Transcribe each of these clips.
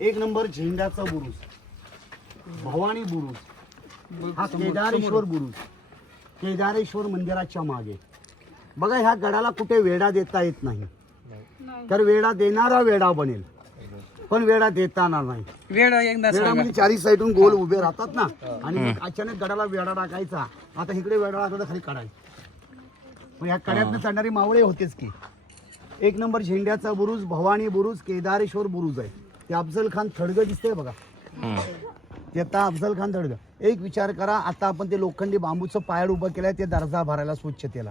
एक नंबर झेंड्याचा बुरुज, भवानी बुरुज, हा केदारेश्वर बुरुज, केदारेश्वर मंदिराच्या मागे बघा. ह्या गडाला कुठे वेढा देता येत नाही, तर वेढा देणारा वेढा बनेल, पण वेढा देता येणार नाही. वेढा म्हणजे चारी साईडून गोल उभे राहतात ना, आणि अचानक गडाला वेढा टाकायचा. आता इकडे वेढा टाकला खाली काढायचा, मग ह्या कड्यातनं चढणारी मावळे होतेच की. एक नंबर झेंड्याचा बुरुज, भवानी बुरुज, केदारेश्वर बुरुज आहे. ते अफजल खान थडगं दिसतंय बघा, ते आता अफजल खान थडगं. एक विचार करा, आता आपण ते लोखंडी बांबूचं पायड उभं केलंय, ते दर्जा भरायला स्वच्छतेला.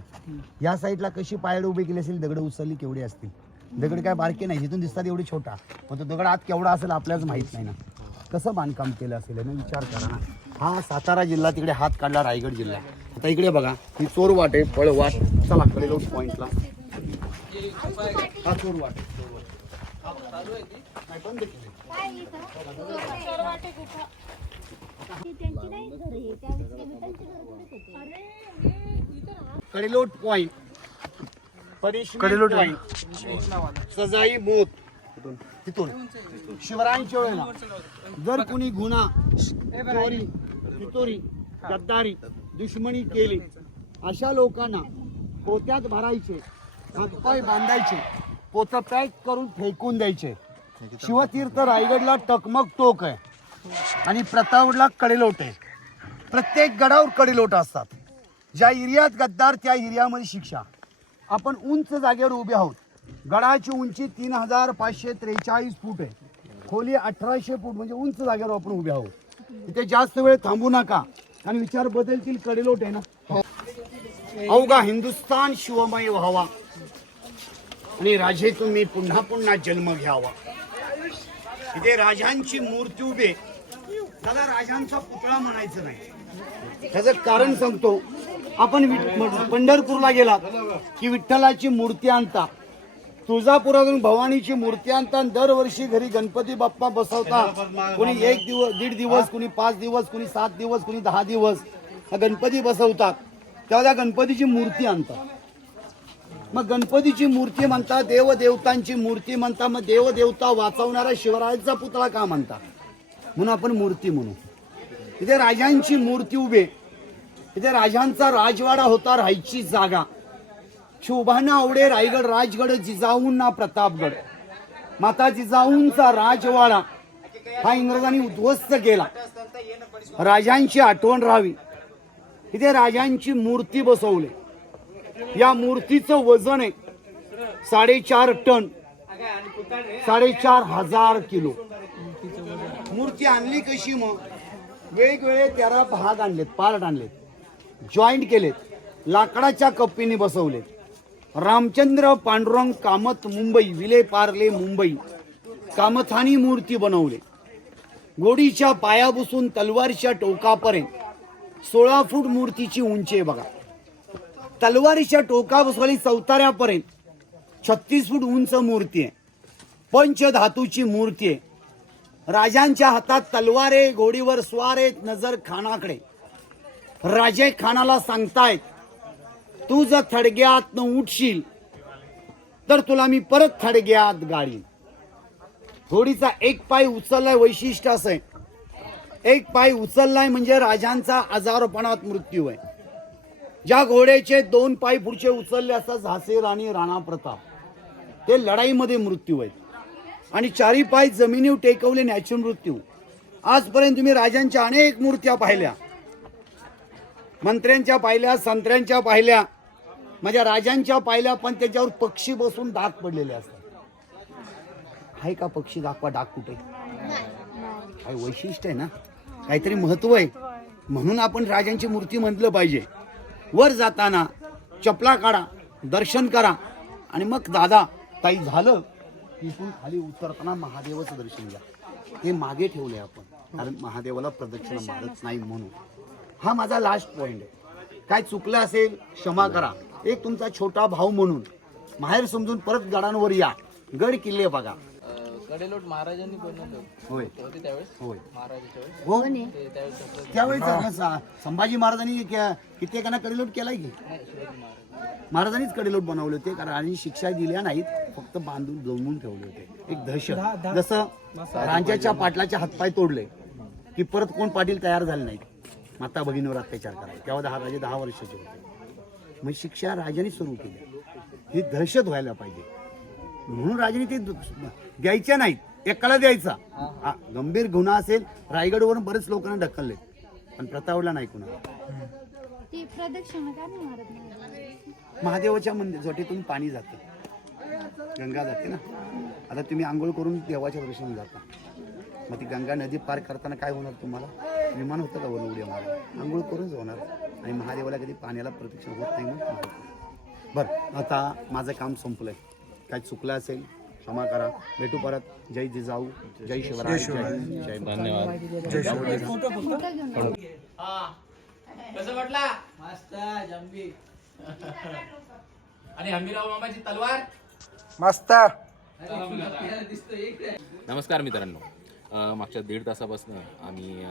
या साईडला कशी पायड उभी केली असेल, दगड उचलली केवढी असतील. दगड काय बारके नाही, जिथून दिसतात एवढी छोटा, पण तो दगड आत केवढा असेल आपल्यालाच माहित नाही ना. कसं बांधकाम केलं असेल ना, विचार करा ना. हा सातारा जिल्हा, तिकडे हात काढला रायगड जिल्हा. आता इकडे बघा, ही चोरवाट आहे, पळवाट. चला कडेलोट पॉइंटला. हा चोरवाट आहे, बंद केली. कडेलोट पॉइंट, कडेलोट पॉइंट, सजाई मोत. तिथून शिवरायांच्या वेळेला जर कुणी गुन्हा, चोरी, पितोरी, गद्दारी, दुश्मनी केली, अशा लोकांना पोत्यात भरायचे, हातपाय बांधायचे, पोतं पॅक करून फेकून द्यायचे. शिवतीर्थ रायगडला टकमक टोक आहे आणि प्रतापगडला कडेलोट आहे. प्रत्येक गडावर कडेलोट असतात. ज्या एरियात गद्दार त्या एरियामध्ये शिक्षा. आपण उंच जागेवर उभे आहोत. गडाची उंची 3543 फूट आहे, खोली 1800 फूट, म्हणजे उंच जागेवर आपण उभे आहोत. इथे जास्त वेळ थांबू नका आणि विचार बदलतील. कडेलोट आहे ना. अवघा हिंदुस्थान शिवमय व्हावा आणि राजे तुम्ही पुन्हा पुन्हा जन्म घ्यावा. इथे राजांची मूर्ती उभे. त्याला राजांचा पुतळा म्हणायचं नाही. त्याचं कारण सांगतो. आपण पंढरपूरला गेला की विठ्ठलाची मूर्ती आणता, तुळजापुरातून भवानीची मूर्ती आणता, दरवर्षी घरी गणपती बाप्पा बसवता. कोणी 1 दिवस, 1.5 दिवस, कोणी 5 दिवस, कोणी 7 दिवस, कोणी 10 दिवस गणपती बसवतात. तेव्हा गणपतीची मूर्ती आणतात. मग गणपतीची मूर्ती म्हणता, देवदेवतांची मूर्ती म्हणता, मग देवदेवता वाचवणारा शिवरायांचा पुतळा का म्हणता? म्हणून आपण मूर्ती म्हणू. इथे राजांची मूर्ती उभे. इथे राजांचा राजवाडा होता, राहायची जागा. शोभाना आवडे रायगड राजगड, जिजाऊंना प्रतापगड. माता जिजाऊंचा राजवाडा हा इंग्रजांनी उद्ध्वस्त केला. राजांची आठवण राहावी. इथे राजांची मूर्ती बसवली. या मूर्तीचं वजन आहे 4.5 टन, 4,500 किलो. मूर्ती आणली कशी? मग वेगवेगळे 13 भाग आणलेत, पार्ट आणलेत, जॉईंट केलेत, लाकडाच्या कप्पीने बसवलेत. रामचंद्र पांडुरंग कामत मुंबई, विले पार्ले मुंबई, कामथानी मूर्ती बनवले. घोडीच्या पायापासून तलवारीच्या टोकापर्यंत 16 फूट मूर्तीची उंची आहे बघा. तलवारीच्या टोकापासून चौताऱ्यापर्यंत 36 फूट उंच मूर्ती आहे. पंचधातूची मूर्ती आहे. राजांच्या हातात तलवार आहे, घोडीवर स्वार आहेत, नजर खानाकडे. राजे खानाला सांगतायत, तू जर थडग्यात न उठशील तर तुला मी परत थडग्यात गाडीन. घोडीचा एक पाय उचललाय, वैशिष्ट्य असं आहे. एक पाय उचललाय म्हणजे राजांचा आजारपणात मृत्यू आहे. ज्या घोड्याचे 2 पाय पुढचे उचलले असतात, झाशी राणी, राणा प्रताप, ते लढाईमध्ये मृत्यू आहेत. आणि 4 पाय जमिनीवर टेकवले, नॅचरल मृत्यू. आजपर्यंत तुम्ही राजांच्या अनेक मूर्त्या पाहिल्या, मंत्र्यांच्या पाहिल्या, संत्र्यांच्या पाहिल्या, माझ्या राजांच्या पाहिल्या, पण त्याच्यावर पक्षी बसून डाग पडलेले असतात. आहे का पक्षी? दाखवा डाग कुठे. काय वैशिष्ट्य आहे ना, काहीतरी महत्व आहे. म्हणून आपण राजांची मूर्ती म्हटलं पाहिजे. वर जाताना चपला काढा, दर्शन करा, आणि मग दादा ताई झालं इथून खाली उतरताना महादेवाचं दर्शन घ्या. ते मागे ठेवले आपण, कारण महादेवाला प्रदक्षिणा मारत नाही म्हणून. हा माझा लास्ट पॉइंट आहे. काय चुकलं असेल क्षमा करा. एक तुमचा छोटा भाऊ म्हणून माहेर समजून परत गडांवर या. गड किल्ले बघा. कडेलोट महाराजांनी बनवलं होय होते त्यावेळेस होय महाराजाच्या वेळेस हो ते त्यावेळेस त्यावेळेस संभाजी महाराजांनी कित्येकांना कडेलोट केलाय की नाही शिवाजी महाराज महाराजांनीच कडेलोट बनवले होते कारण आणि शिक्षा दिल्या नाहीत फक्त बांधून जमवून ठेवले होते एक दहशत जसं रांच्याच्या पाटलाचे हातपाय तोडले की परत कोण पाटील तयार झाले नाहीत माता भगिनीवर अत्याचार करायला तेव्हा राजे 10 वर्षाचे होते मग शिक्षा राजाने सुरू केली ही दहशत व्हायला पाहिजे म्हणून राजाने ते द्यायच्या नाहीत एकाला द्यायचा गंभीर गुन्हा असेल रायगडवरून बरेच लोकांना ढकलले पण प्रतावला नाही कुणाला ती प्रदक्षिणा का नाही मारत नाही? महादेवाच्या जोटीतून पाणी जाते गंगा जाते ना आता तुम्ही आंघोळ करून देवाच्या दर्शनाला जाता मग ती गंगा नदी पार करताना काय होणार तुम्हाला विमान होतं का वरून उड्या मारा आंघोळ करूनच होणार आणि महादेवाला कधी पाण्याला प्रतीक्षा होत नाही म्हणून बरं आता माझं काम संपलंय काय चुकलं असेल क्षमा करा भेटू परत जय जिजाऊ जय शिवराय जय धन्यवाद फोटो घेऊन कसं वाटला मस्त जंबी आणि हमीराव मामाची तलवार मस्त नमस्कार मित्रांनो, मागच्या 1.5 तासापासून आम्ही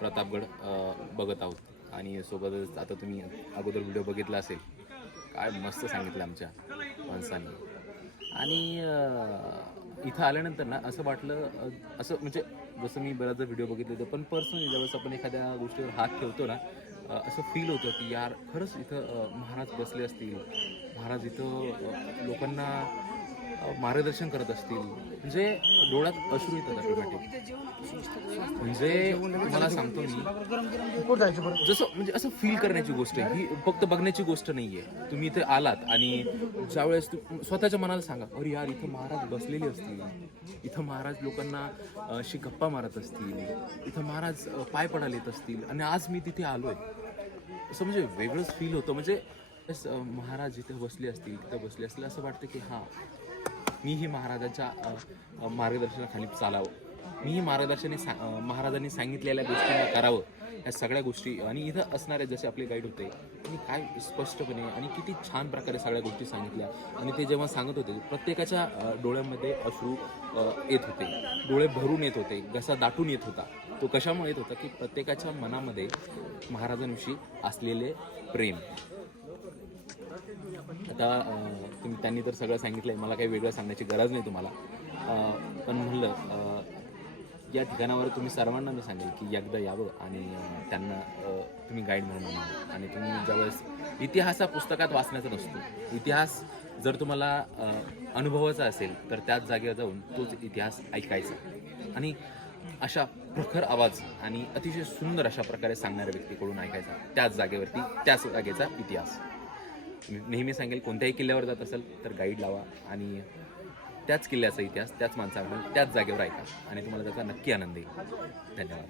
प्रतापगड बघत आहोत आणि सोबतच आता तुम्ही अगोदर व्हिडिओ बघितला असेल काय मस्त सांगितलं आमच्या माणसांनी आणि इथं आल्यानंतर ना असं वाटलं असं म्हणजे जसं मी बऱ्याचदा व्हिडिओ बघितले होते पण पर्सनली ज्यावेळेस आपण एखाद्या गोष्टीवर हात ठेवतो ना असं फील होतं की यार खरंच इथं महाराज बसले असतील महाराज इथं लोकांना मार्गदर्शन करत असतील म्हणजे डोळ्यात अश्रू येतात ऑटोमॅटिक म्हणजे मला सांगतो मी जसं म्हणजे असं फील करण्याची गोष्ट आहे ही फक्त बघण्याची गोष्ट नाहीये तुम्ही इथे आलात आणि ज्यावेळेस स्वतःच्या मनाला सांगा अरे यार इथं महाराज बसलेले असतील इथं महाराज लोकांना अशी गप्पा मारत असतील इथं महाराज पाय पडायला येत असतील आणि आज मी तिथे आलोय असं म्हणजे वेगळंच फील होतं म्हणजे महाराज इथे बसले असतील असं वाटतं की हां मीही महाराजांच्या मार्गदर्शनाखाली चालावं मीही महाराजांनी सांगितलेल्या गोष्टींना करावं या सगळ्या गोष्टी आणि इथं असणारे जसे आपले गाईड होते त्यांनी काय स्पष्टपणे आणि किती छान प्रकारे सगळ्या गोष्टी सांगितल्या आणि ते जेव्हा सांगत होते प्रत्येकाच्या डोळ्यामध्ये अश्रू येत होते डोळे भरून येत होते घसा दाटून येत होता तो कशामुळे येत होता की प्रत्येकाच्या मनामध्ये महाराजांविषयी असलेले प्रेम आता त्यांनी तर सगळं सांगितलंय मला काही वेगळं सांगण्याची गरज नाही तुम्हाला पण म्हणलं या ठिकाणावर तुम्ही सर्वांना मी सांगेल की एकदा यावं आणि त्यांना तुम्ही गाईड म्हणून म्हणावं आणि तुम्ही ज्यावेळेस इतिहास हा पुस्तकात वाचण्याचा नसतो इतिहास जर तुम्हाला अनुभवाचा असेल तर त्याच जागेवर जाऊन तोच इतिहास ऐकायचा आणि अशा प्रखर आवाज आणि अतिशय सुंदर अशा प्रकारे सांगणाऱ्या व्यक्तीकडून ऐकायचा त्याच जागेवरती त्याच जागेचा इतिहास नेहमी सांगेल कोणत्याही किल्ल्यावर जात असेल तर गाईड लावा आणि त्याच किल्ल्याचा इतिहास त्याच माणसाकडून त्याच जागेवर ऐका आणि तुम्हाला त्याचा नक्की आनंद येईल धन्यवाद